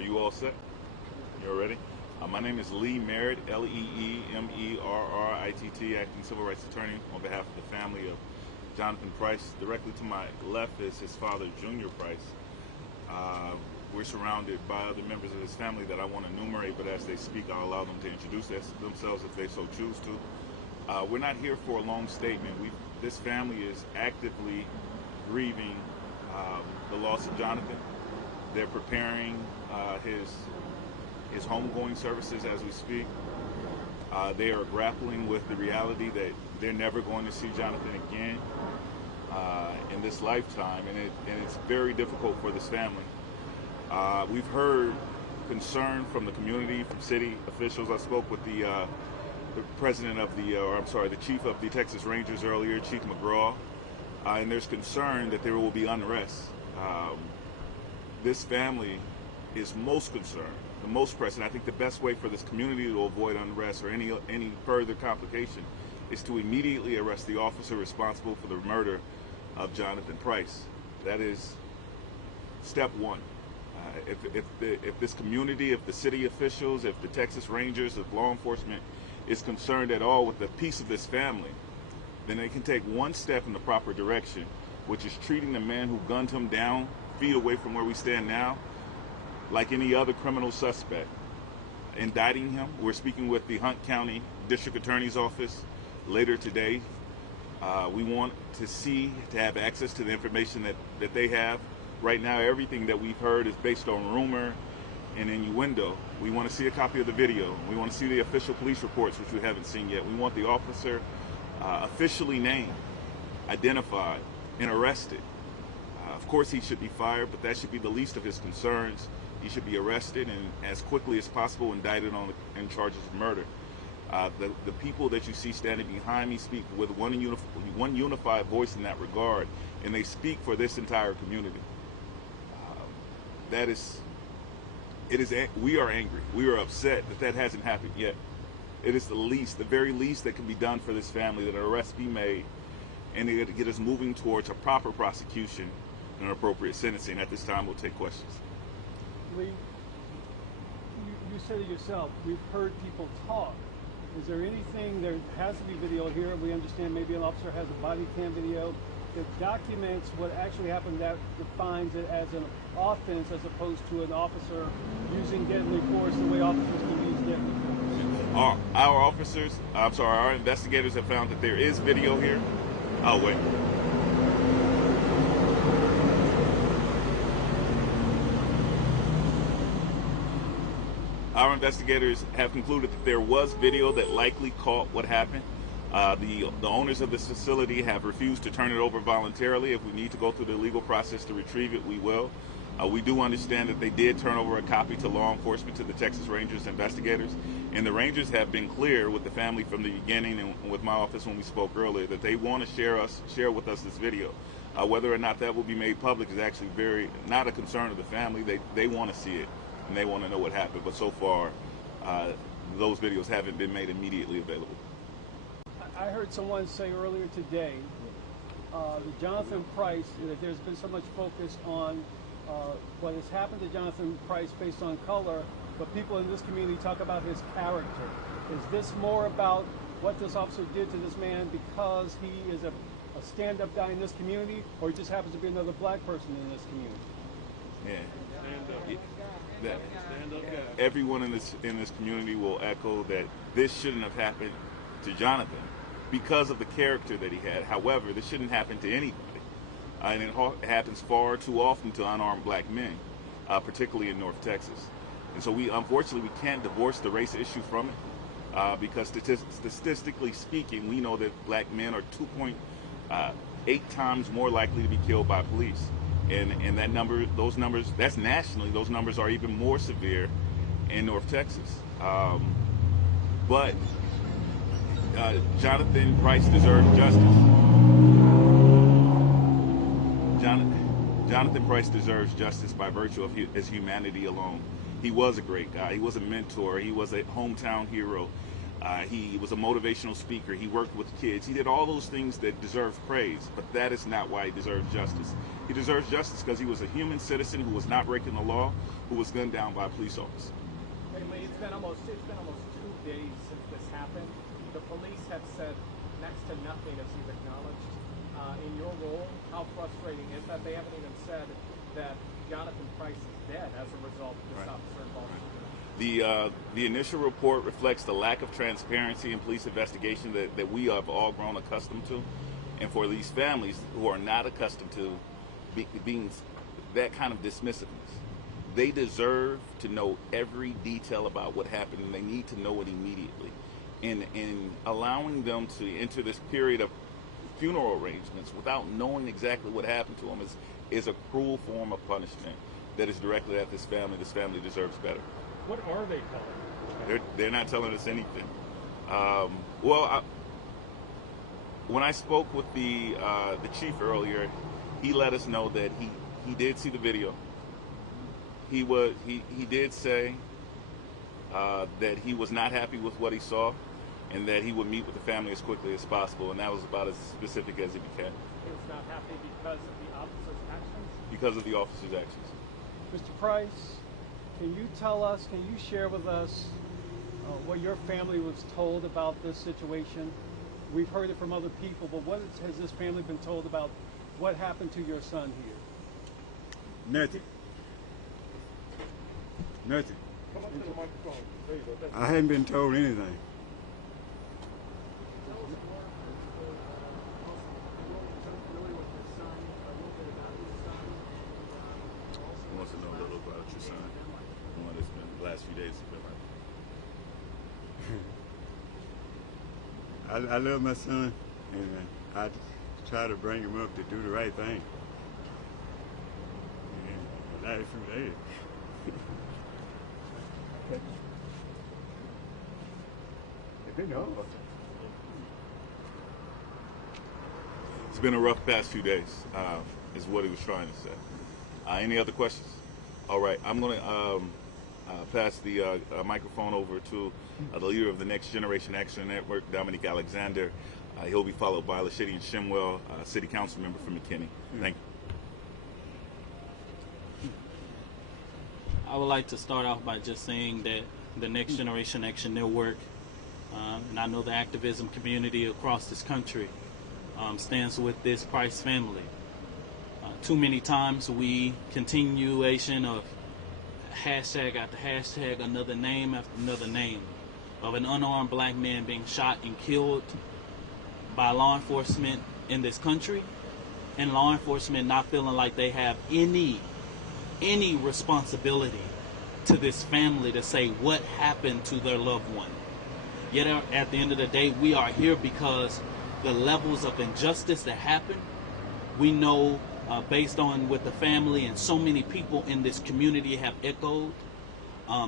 Are you all set? You all ready? My name is Lee Merritt, L-E-E-M-E-R-R-I-T-T, acting civil rights attorney on behalf of the family of Jonathan Price. Directly to my left is his father, Junior Price. We're surrounded by other members of his family that I want to enumerate, but as they speak, I'll allow them to introduce themselves if they so choose to. We're not here for a long statement. This family is actively grieving the loss of Jonathan. They're preparing his homegoing services as we speak. They are grappling with the reality that they're never going to see Jonathan again in this lifetime, and it's very difficult for this family. We've heard concern from the community, from city officials. I spoke with the president of the chief of the Texas Rangers earlier, Chief McGraw, and there's concern that there will be unrest. This family is most concerned, the most pressing. I think the best way for this community to avoid unrest or any further complication is to immediately arrest the officer responsible for the murder of Jonathan Price. That is step one. If this community, if the city officials, if the Texas Rangers, if law enforcement is concerned at all with the peace of this family, then they can take one step in the proper direction, which is treating the man who gunned him down feet away from where we stand now like any other criminal suspect, indicting him. We're speaking with the Hunt County District Attorney's Office later today. We want to have access to the information that they have. Right now, everything that we've heard is based on rumor and innuendo. We want to see a copy of the video. We want to see the official police reports, which we haven't seen yet. We want the officer officially named, identified, and arrested. Of course, he should be fired, but that should be the least of his concerns. He should be arrested and, as quickly as possible, indicted on charges of murder. The people that you see standing behind me speak with one unified voice in that regard, and they speak for this entire community. We are angry. We are upset that hasn't happened yet. It is the very least that can be done for this family, that an arrest be made and to get us moving towards a proper prosecution and an appropriate sentencing. At this time, we'll take questions. Lee, you said it yourself, we've heard people talk. Is there anything, there has to be video here, we understand maybe an officer has a body cam video that documents what actually happened, that defines it as an offense as opposed to an officer using deadly force the way officers can use deadly force? Our investigators have found that there is video here. Oh, wait. Our investigators have concluded that there was video that likely caught what happened. The owners of this facility have refused to turn it over voluntarily. If we need to go through the legal process to retrieve it, we will. We do understand that they did turn over a copy to law enforcement, to the Texas Rangers investigators, and the Rangers have been clear with the family from the beginning and with my office when we spoke earlier that they want to share with us this video. Whether or not that will be made public is actually not a concern of the family. They want to see it and they want to know what happened, but so far those videos haven't been made immediately available. I heard someone say earlier today that Jonathan Price, that there's been so much focus on what has happened to Jonathan Price based on color, but people in this community talk about his character. Is this more about what this officer did to this man because he is a stand-up guy in this community, or he just happens to be another black person in this community? Yeah. Everyone in this community will echo that this shouldn't have happened to Jonathan because of the character that he had. However, this shouldn't happen to anybody. And it happens far too often to unarmed black men, particularly in North Texas. And so unfortunately, we can't divorce the race issue from it because statistically speaking, we know that black men are 2.8 times more likely to be killed by police. And those numbers, that's nationally, those numbers are even more severe in North Texas. But Jonathan Price deserves justice. Jonathan Price deserves justice by virtue of his humanity alone. He was a great guy. He was a mentor. He was a hometown hero. He was a motivational speaker. He worked with kids. He did all those things that deserve praise, but that is not why he deserves justice. He deserves justice because he was a human citizen who was not breaking the law, who was gunned down by a police officer. Hey Lee, it's been almost 2 days since this happened. The police have said next to nothing, as you've acknowledged. In your role, how frustrating is that? They haven't even said that Jonathan Price is dead as a result of this officer involvement. The initial report reflects the lack of transparency in police investigation that we have all grown accustomed to. And for these families who are not accustomed to being that kind of dismissiveness, they deserve to know every detail about what happened, and they need to know it immediately. And allowing them to enter this period of funeral arrangements without knowing exactly what happened to them is a cruel form of punishment that is directly at this family. This family deserves better. What are they telling? They're not telling us anything. When I spoke with the chief earlier, he let us know that he did see the video. He did say that he was not happy with what he saw, and that he would meet with the family as quickly as possible, and that was about as specific as he became. He was not happy because of the officer's actions? Because of the officer's actions. Mr. Price, can you share with us what your family was told about this situation? We've heard it from other people, but what has this family been told about what happened to your son here? Nothing. Nothing. Come up to the microphone. There you go. I hadn't been told anything. He wants to know a little about your son. The one that's been the last few days has been like. I love my son, and I try to bring him up to do the right thing. And the last few days. It's been a rough past few days, is what he was trying to say. Any other questions? All right, I'm going to pass the microphone over to the leader of the Next Generation Action Network, Dominique Alexander. He'll be followed by Lashadian Shimwell, City Council member from McKinney. Thank you. I would like to start off by just saying that the Next Generation Action Network, and I know the activism community across this country, stands with this Price family. Too many times we continuation of hashtag after hashtag, another name after another name of an unarmed black man being shot and killed by law enforcement in this country, and law enforcement not feeling like they have any responsibility to this family to say what happened to their loved one. Yet at the end of the day, we are here because the levels of injustice that happened, we know based on what the family and so many people in this community have echoed.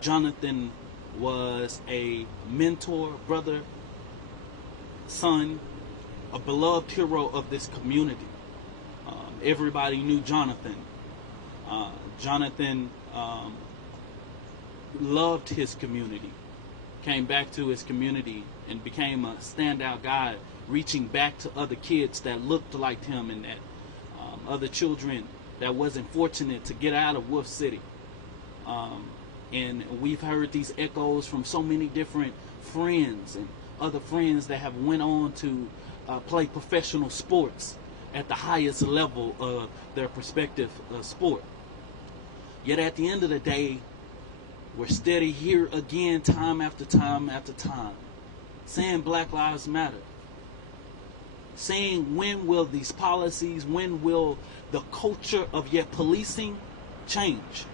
Jonathan was a mentor, brother, son, a beloved hero of this community. Everybody knew Jonathan. Jonathan loved his community, came back to his community and became a standout guy, reaching back to other kids that looked like him and that other children that wasn't fortunate to get out of Wolfe City. And we've heard these echoes from so many different friends and other friends that have went on to play professional sports at the highest level of their respective sport. Yet at the end of the day, we're steady here again, time after time after time, saying Black Lives Matter. Saying when will these policies, when will the culture of yet policing change?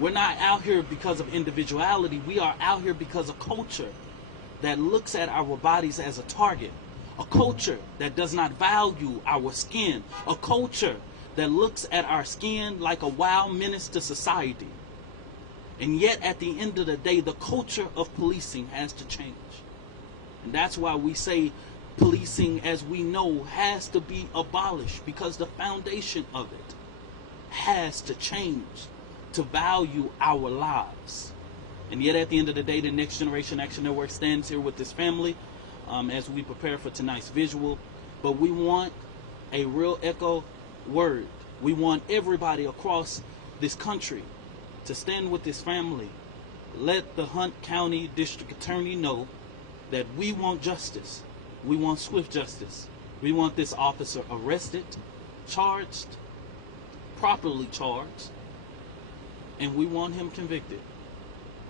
We're not out here because of individuality. We are out here because of culture that looks at our bodies as a target. A culture that does not value our skin. A culture that looks at our skin like a wild menace to society. And yet at the end of the day, the culture of policing has to change. And that's why we say policing, as we know, has to be abolished, because the foundation of it has to change to value our lives. And yet at the end of the day, the Next Generation Action Network stands here with this family as we prepare for tonight's visual. But we want a real echo word. We want everybody across this country to stand with this family. Let the Hunt County District Attorney know that we want justice. We want swift justice. We want this officer arrested, charged, properly charged, and we want him convicted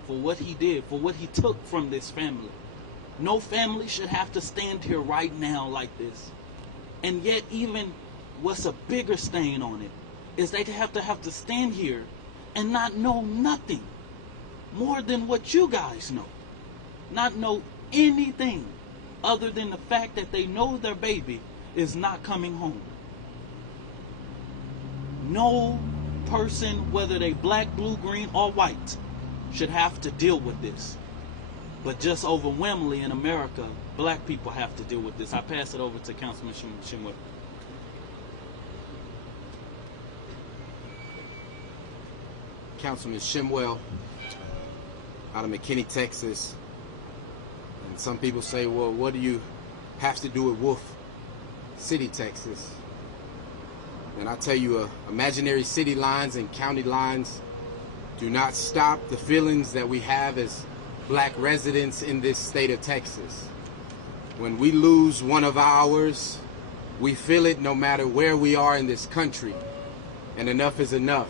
for what he did, for what he took from this family. No family should have to stand here right now like this. And yet even what's a bigger stain on it is they have to stand here and not know nothing more than what you guys know. Not know anything other than the fact that they know their baby is not coming home. No person, whether they black, blue, green, or white, should have to deal with this. But just overwhelmingly in America, black people have to deal with this. I pass it over to Councilman Shimwa. Councilman Shimwell out of McKinney, Texas. And some people say, well, what do you have to do with Wolfe City, Texas? And I tell you, imaginary city lines and county lines do not stop the feelings that we have as black residents in this state of Texas. When we lose one of ours, we feel it no matter where we are in this country. And enough is enough.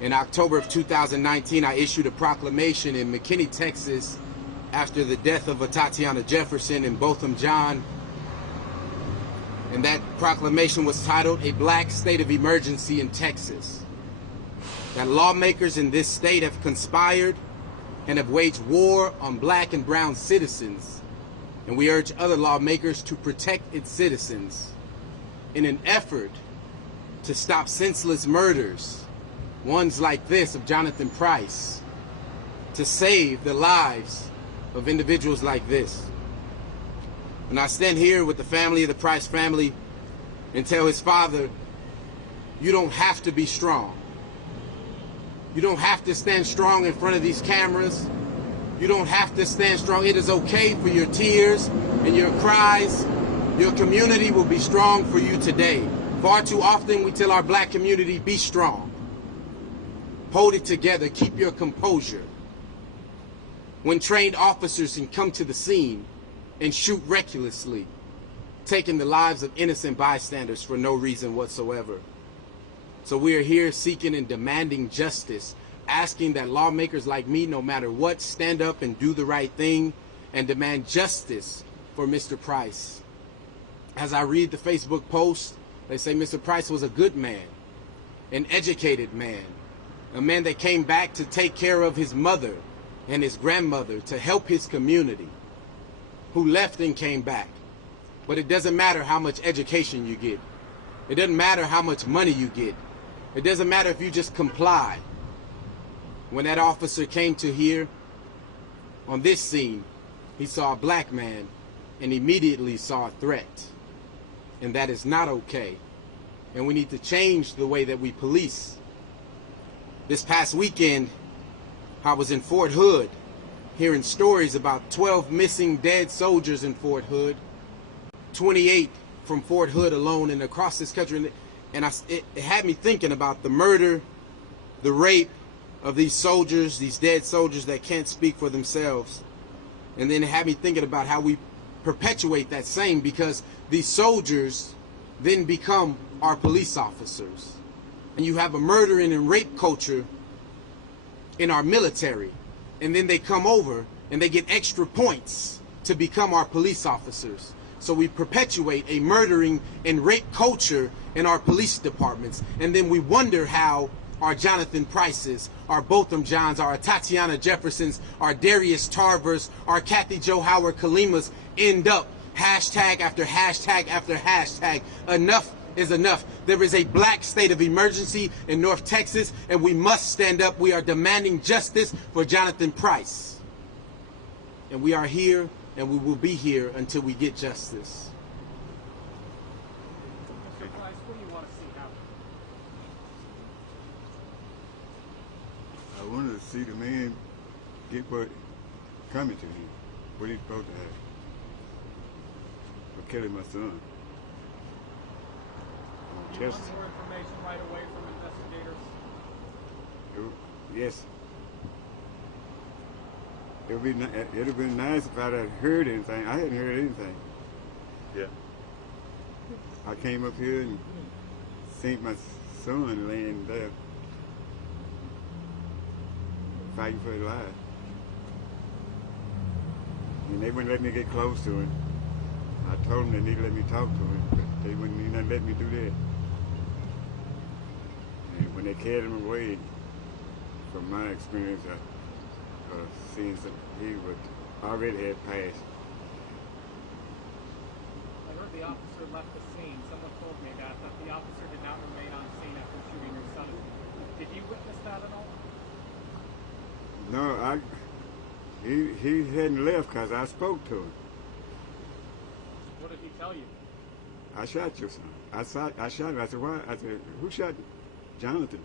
In October of 2019, I issued a proclamation in McKinney, Texas, after the death of Tatiana Jefferson and Botham Jean. And that proclamation was titled, "A Black State of Emergency in Texas." That lawmakers in this state have conspired and have waged war on black and brown citizens. And we urge other lawmakers to protect its citizens in an effort to stop senseless murders, ones like this of Jonathan Price, to save the lives of individuals like this. And I stand here with the family of the Price family and tell his father, you don't have to be strong. You don't have to stand strong in front of these cameras. You don't have to stand strong. It is okay for your tears and your cries. Your community will be strong for you today. Far too often we tell our black community, be strong. Hold it together. Keep your composure. When trained officers can come to the scene and shoot recklessly, taking the lives of innocent bystanders for no reason whatsoever. So we are here seeking and demanding justice, asking that lawmakers like me, no matter what, stand up and do the right thing and demand justice for Mr. Price. As I read the Facebook post, they say Mr. Price was a good man, an educated man, a man that came back to take care of his mother and his grandmother, to help his community, who left and came back. But it doesn't matter how much education you get. It doesn't matter how much money you get. It doesn't matter if you just comply. When that officer came to here on this scene, he saw a black man and immediately saw a threat. And that is not okay. And we need to change the way that we police. This past weekend, I was in Fort Hood, hearing stories about 12 missing dead soldiers in Fort Hood, 28 from Fort Hood alone and across this country. And it had me thinking about the murder, the rape of these soldiers, these dead soldiers that can't speak for themselves. And then it had me thinking about how we perpetuate that same, because these soldiers then become our police officers. And you have a murdering and rape culture in our military, and then they come over and they get extra points to become our police officers. So we perpetuate a murdering and rape culture in our police departments, and then we wonder how our Jonathan Prices, our Botham Johns, our Tatiana Jeffersons, our Darius Tarvers, our Kathy Jo Howard Kalimas end up hashtag after hashtag after hashtag. Enough is enough. There is a black state of emergency in North Texas, and we must stand up. We are demanding justice for Jonathan Price. And we are here, and we will be here until we get justice. Mr. Price, what do you want to see happen? I wanted to see the man get what coming to him, what he's supposed to have for killing my son. Do you want more information right away from investigators? Yes. It'd have been nice if I'd have heard anything. I hadn't heard anything. Yeah. I came up here and seen my son laying there, fighting for his life. And they wouldn't let me get close to him. I told them they need to let me talk to him, but they wouldn't even let me do that. And when they carried him away, from my experience, seeing that he would already had passed. I heard the officer left the scene. Someone told me that the officer did not remain on scene after shooting your son. Did you witness that at all? No, he hadn't left because I spoke to him. What did he tell you? I shot your son. I shot him. I said, why? I said, who shot Jonathan?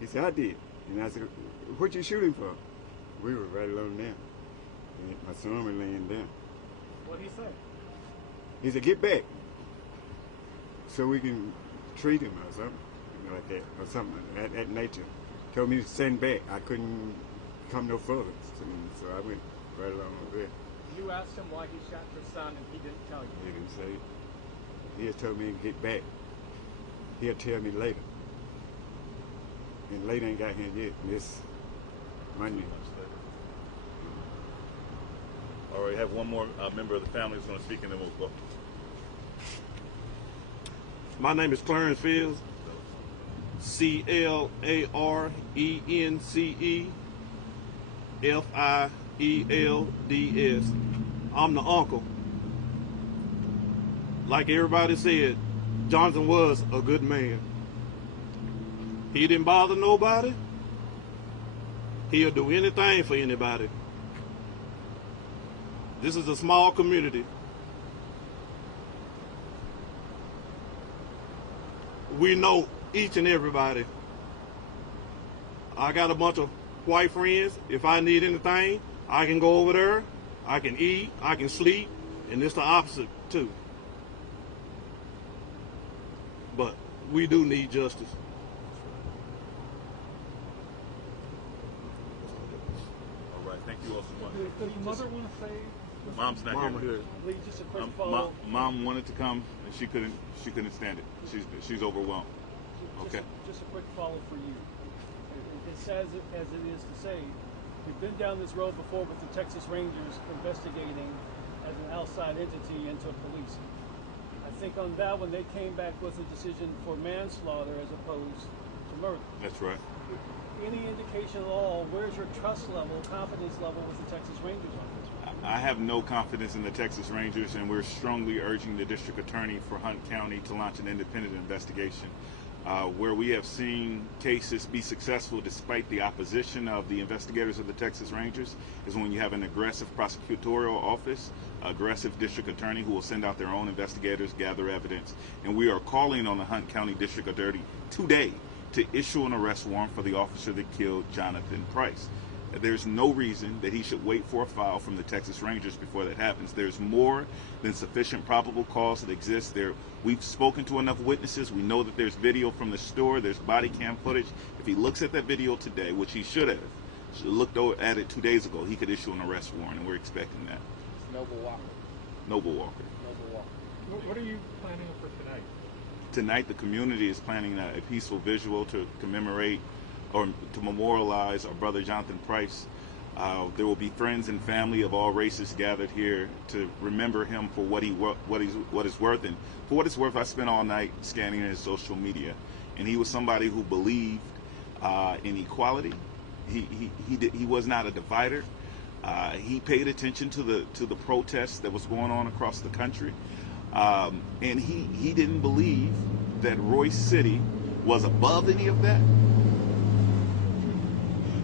He said, I did. And I said, what you shooting for? We were right along there. And my son was laying down. What did he say? He said, get back so we can treat him or something, like that, or something of that nature. Told me to send back. I couldn't come no further. So I went right along over there. You asked him why he shot your son, and he didn't tell you. He didn't say it. He just told me to get back. He'll tell me later. And later ain't got here yet. This Monday. All right, have one more member of the family who's going to speak, and then we'll go. My name is Clarence Fields. CLARENCE FIELDS. I'm the uncle. Like everybody said, Jonathan was a good man. He didn't bother nobody. He'll do anything for anybody. This is a small community. We know each and everybody. I got a bunch of white friends. If I need anything, I can go over there. I can eat, I can sleep, and it's the opposite too. But we do need justice. All right, thank you all so much. Does the mother want to say? Mom's not here. Lee, just a quick follow. Mom wanted to come, and she couldn't stand it. She's overwhelmed. Okay. Just a quick follow for you. It's as it is to say, we've been down this road before with the Texas Rangers investigating as an outside entity into police. I think on that one they came back with a decision for manslaughter as opposed to murder. That's right. Any indication at all, where's your trust level, confidence level with the Texas Rangers on this one? I have no confidence in the Texas Rangers, and we're strongly urging the district attorney for Hunt County to launch an independent investigation. Where we have seen cases be successful despite the opposition of the investigators of the Texas Rangers is when you have an aggressive prosecutorial office, aggressive district attorney who will send out their own investigators, gather evidence, and we are calling on the Hunt County District Attorney today to issue an arrest warrant for the officer that killed Jonathan Price. There's no reason that he should wait for a file from the Texas Rangers before that happens. There's more than sufficient probable cause that exists there. We've spoken to enough witnesses. We know that there's video from the store. There's body cam footage. If he looks at that video today, which he should have looked at it 2 days ago, he could issue an arrest warrant, and we're expecting that. Noble Walker. Noble Walker. Noble Walker. What are you planning for tonight? Tonight, the community is planning a peaceful visual to commemorate or to memorialize our brother Jonathan Price. There will be friends and family of all races gathered here to remember him for what he's worth. And for what it's worth, I spent all night scanning his social media, and he was somebody who believed in equality. He was not a divider. He paid attention to the protests that was going on across the country, and he didn't believe that Royce City was above any of that.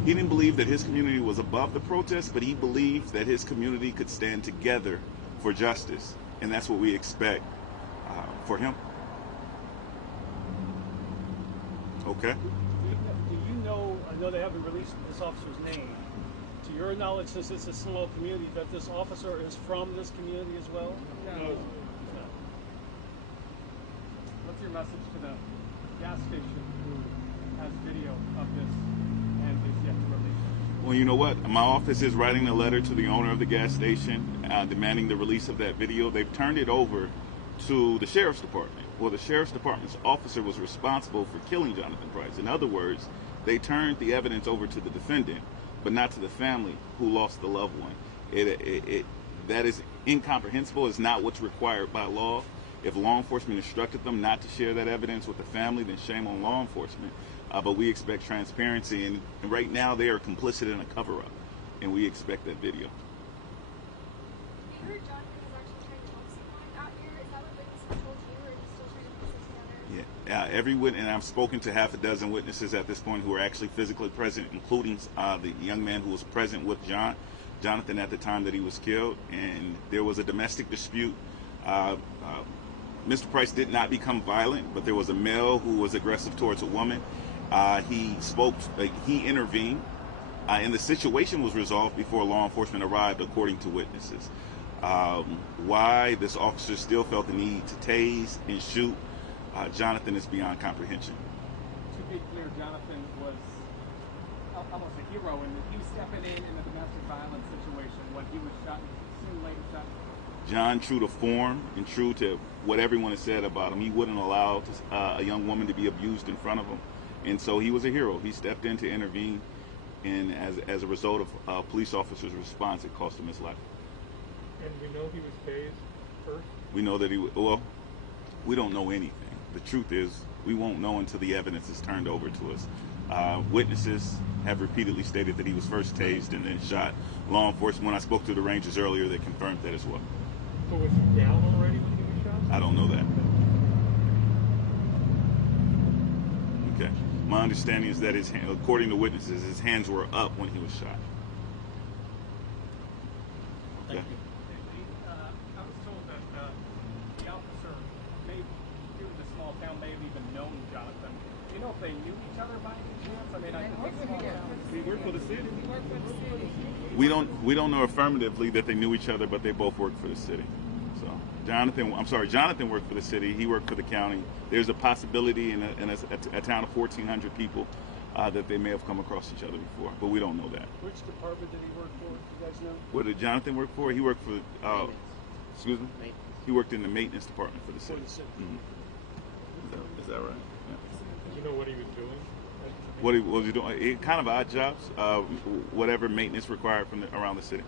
He didn't believe that his community was above the protests, but he believed that his community could stand together for justice, and that's what we expect for him. Okay. Do you know? I know they haven't released this officer's name. to your knowledge, since it's a small community, that this officer is from this community as well? No. What's your message to the gas station who has video of this and is yet to release it? Well, you know what? My office is writing a letter to the owner of the gas station demanding the release of that video. They've turned it over to the sheriff's department. Well, the sheriff's department's officer was responsible for killing Jonathan Price. In other words, they turned the evidence over to the defendant, but not to the family who lost the loved one. That is incomprehensible. It's not what's required by law. If law enforcement instructed them not to share that evidence with the family, then shame on law enforcement. But we expect transparency, and right now they are complicit in a cover-up, and we expect that video. We heard Jonathan is actually trying to help someone out here. Is that what witnesses told you, or are you still trying to piece it together? Yeah, every witness, and I've spoken to half a dozen witnesses at this point who are actually physically present, including the young man who was present with Jonathan at the time that he was killed, and there was a domestic dispute. Mr. Price did not become violent, but there was a male who was aggressive towards a woman. He intervened, and the situation was resolved before law enforcement arrived, according to witnesses. Why this officer still felt the need to tase and shoot Jonathan is beyond comprehension. To be clear, Jonathan was almost a hero in that he stepping in a domestic violence situation when he was shot and soon later shot. John, true to form and true to what everyone has said about him, he wouldn't allow a young woman to be abused in front of him. And so he was a hero. He stepped in to intervene, and as a result of a police officer's response, it cost him his life. And we know he was tased first? We know that we don't know anything. The truth is, we won't know until the evidence is turned over to us. Witnesses have repeatedly stated that he was first tased and then shot. Law enforcement, when I spoke to the Rangers earlier, they confirmed that as well. So was he down already when he was shot? I don't know that. Okay. My understanding is that according to witnesses, his hands were up when he was shot. Thank Okay. you. I was told that the officer, maybe due to the small town, may have even known Jonathan. Do you know if they knew each other by any chance? I mean, I think small town. He worked for the city. We don't know affirmatively that they knew each other, but they both worked for the city. So Jonathan worked for the city. He worked for the county. There's a possibility in a town of 1,400 people that they may have come across each other before, but we don't know that. Which department did he work for? Do you guys know? What did Jonathan work for? He worked for, excuse me? He worked in the maintenance department for the city. Is that right? Yeah. Do you know what he was doing? What he was doing? Kind of odd jobs, whatever maintenance required from around the city.